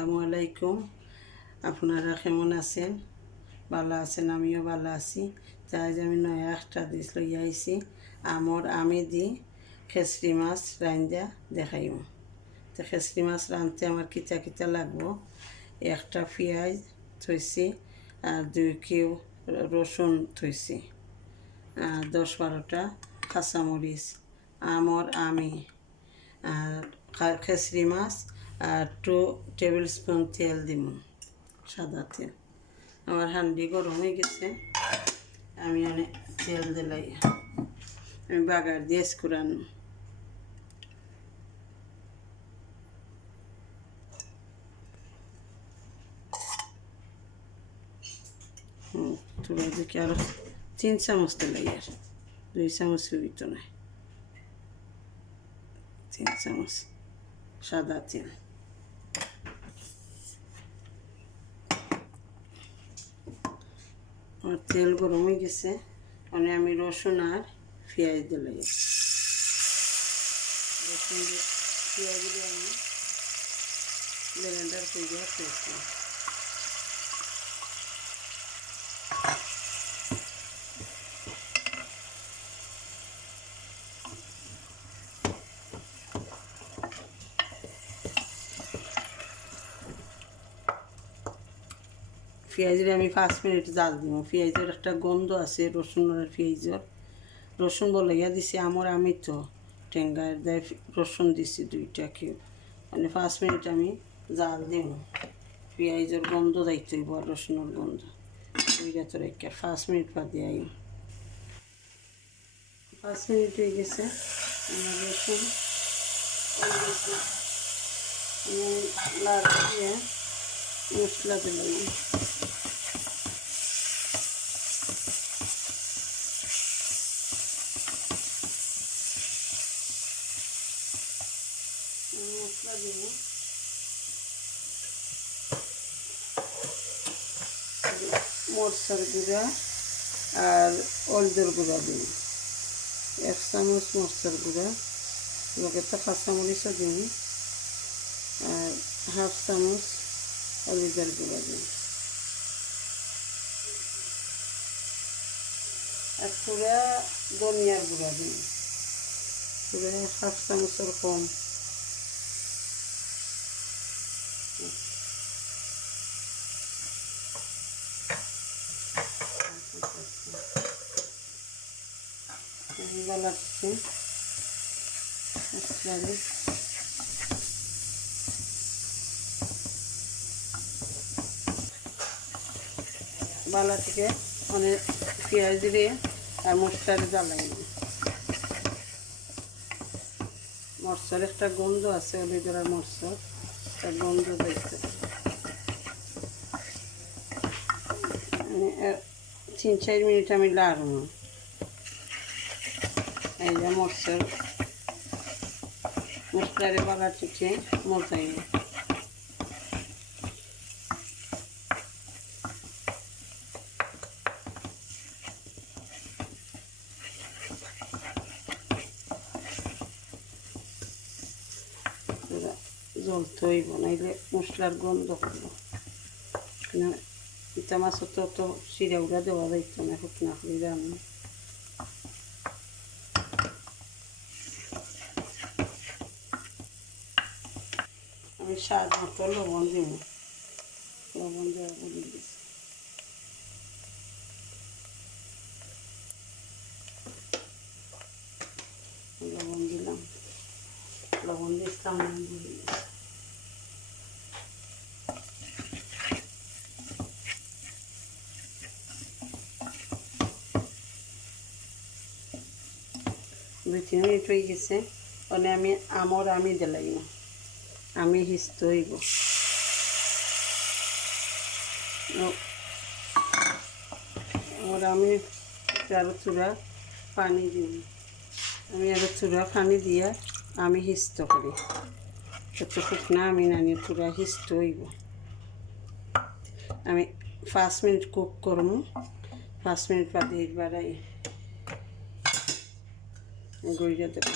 আসসালামু আলাইকুম। আপনারা কেমন আছেন? ভালো আছেন, আমিও ভালো আছি। তাই আমি নয়া একটা দিস লই আইছি। আমর আমি দি খেসরি মাছ রান্ধা দেখাইম। তো খেসরি মাছ রাঁধতে আমার কিতা কিতা লাগবো? একটা পেঁয়াজ থইছি আর দুই কিউ রসুন থইছি। আর দশ বারোটা কাঁচামরিচ। আমর আমি। আর খেসরি মাছ আর টু টেবিল স্পুন তেল দিব, সাদা তেল। আমার হান্ডি গরম হয়ে গেছে, আমি অনেক তেল দিলাই। আমি বাগার দিয়ে কুরানো হুম, তুলা দিকে আরও তিন চামচ দিলাই আর, দুই চামচ হইতো না তিন চামচ সাদা তেল। আমার তেল গরম হয়ে গেছে। মানে আমি রসুন আর পেঁয়াজ দিলাই রসুন পেঁয়াজ দিয়ে আমি ব্লেন্ডার করে পেয়েছি পেঁয়াজের আমি পাঁচ মিনিট জাল দিব। পেঁয়াজের একটা গন্ধ আছে রসুন আর পেঁয়াজের। রসুন বলে ইয়া দিছি আমার আমি তো। টেঙ্গার দেয় রসুন দিছি দুইটা কেউ মানে পাঁচ মিনিট আমি জাল দিব। পেঁয়াজের গন্ধ দায়িত্ব হইব আর রসুনের গন্ধ। ওইটা তো রেখে পাঁচ মিনিট বাদ আইম পাঁচ মিনিট হয়ে গেছে। রসুন লাড় দিয়ে মশলা দিলাম মশলা দিব মরচার গুঁড়া আর হলদের গুঁড়া দিন এক চামচ মরচার গুঁড়া লগে তো কাঁচামরিচও দিন আর হাফ চামচ হলুদের গুঁড়া দিন আর পুরা ধনিয়ার গুঁড়া দিন পুরা হাফ চামচের কম। গলাচ্ছে মশলারে বালা থেকে মানে পেঁয়াজ দিয়ে আর মশলারে জ্বালাই না মরচর একটা গন্ধ আছে হলুদের আর একটা গন্ধ দেখতে। মানে তিন, চার মিনিট আমি লাড়ব। এই যে মরচর মশলারে বালা থেকে মজাই পুরা জ্বলতে হইব নাইলে মশলার গন্ধ করব ইটা মাছও তো তো চিরা উড়া দেওয়া যাইত না শুকনা করে রান্না আমি স্বাদ মতো লবণ দিব। লবণ দেওয়া বলে দিচ্ছি লবণ দিলাম। লবণ দিচ্ছিলাম দুই তিন মিনিট হয়ে গেছে মানে আমি আমর আমি দিলাই না আমি হিস্ত হইব ও- আর আমি আরও চূড়া পানি দিই আমি আরও চূড়া পানি দিয়া আমি হিস্ত করি এত শুকনা আমি নানি চূড়া হিস্ত হইব আমি পাঁচ মিনিট কুক করব পাঁচ মিনিট বাদে বাড়াই গইরা দেব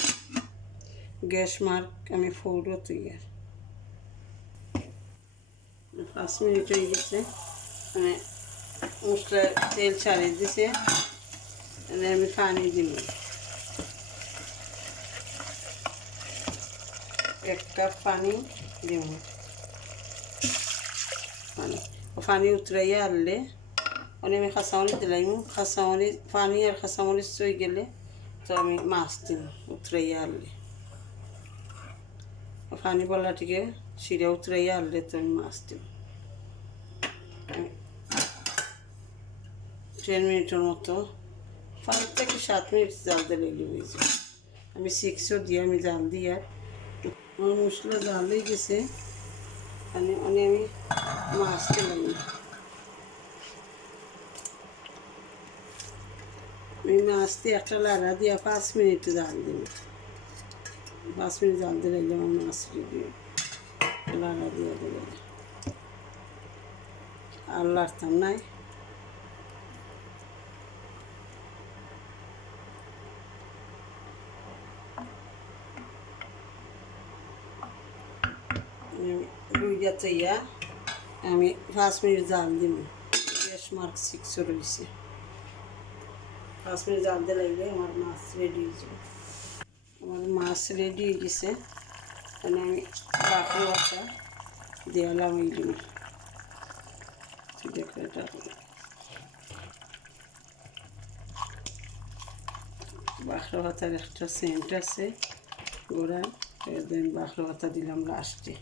গ্যাস মার্ক আমি ফৌরো তৈয়ার পাঁচ মিনিট হয়ে গেছে মানে মশলা তেল ছাড়িয়ে দিছে এবার আমি পানি দিব এক কাপ পানি দিব পানি ও পানি উতরাইয়া আনলে মানে আমি খাসামরিচ দিলাম খাসামরিচ পানি আর খাসামরিচ চই গেলে তো আমি মাছ দিম, উতরাইয়া আনলে। পানি বলাটিকে শিরা উতরাইয়া আনলে তো আমি মাছ দিব টেন মিনিটের মতো, পাঁচ থেকে সাত মিনিট জাল দিলে হয়ে যাবে আমি সিক্সও দিয়ে, আমি জাল দিয়ে আমার মশলা জাল গেছে। মানে মানে আমি মাছ দিলাম আমি মাছ দিয়ে একটা লাড়া দিয়ে পাঁচ মিনিট জাল দিব পাঁচ মিনিট জাল দিলে আমার মাছ দিয়ে লাড়া দিয়ে দিলে আর লাড়তাম নাই রুইয়া তৈয়া আমি পাঁচ মিনিট জাল দিয়ে লাগলে আমার মাছ রেডি হয়ে যাবে। আমার মাছ রেডি হয়ে গেছে। মানে আমি বাকি বাটা দেওয়ালাম এই জন্য। দেখো এটা। ভাতার একটা সেন্ট আছে গোড়ায় এদিন বাখরা ভাতা দিলাম লাস্টে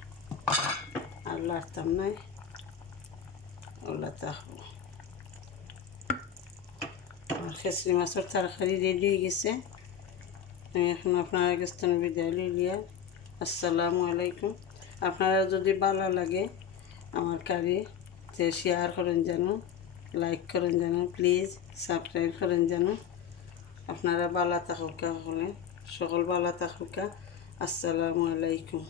আর লাগতাম নাই। ওগুলা থাকব আর খেসরি মাছের তরকারি রেডি হয়ে গেছে। আমি এখন আপনার থেকে বিদায় লিয়া আসসালামু আলাইকুম। আপনারা যদি ভালো লাগে আমার কারি তে শেয়ার করেন যেন লাইক করেন যেন প্লিজ সাবস্ক্রাইব করেন যেন। আপনারা বালা থাকুকা হলে সকল বালা থাকুকা। আসসালামু আলাইকুম।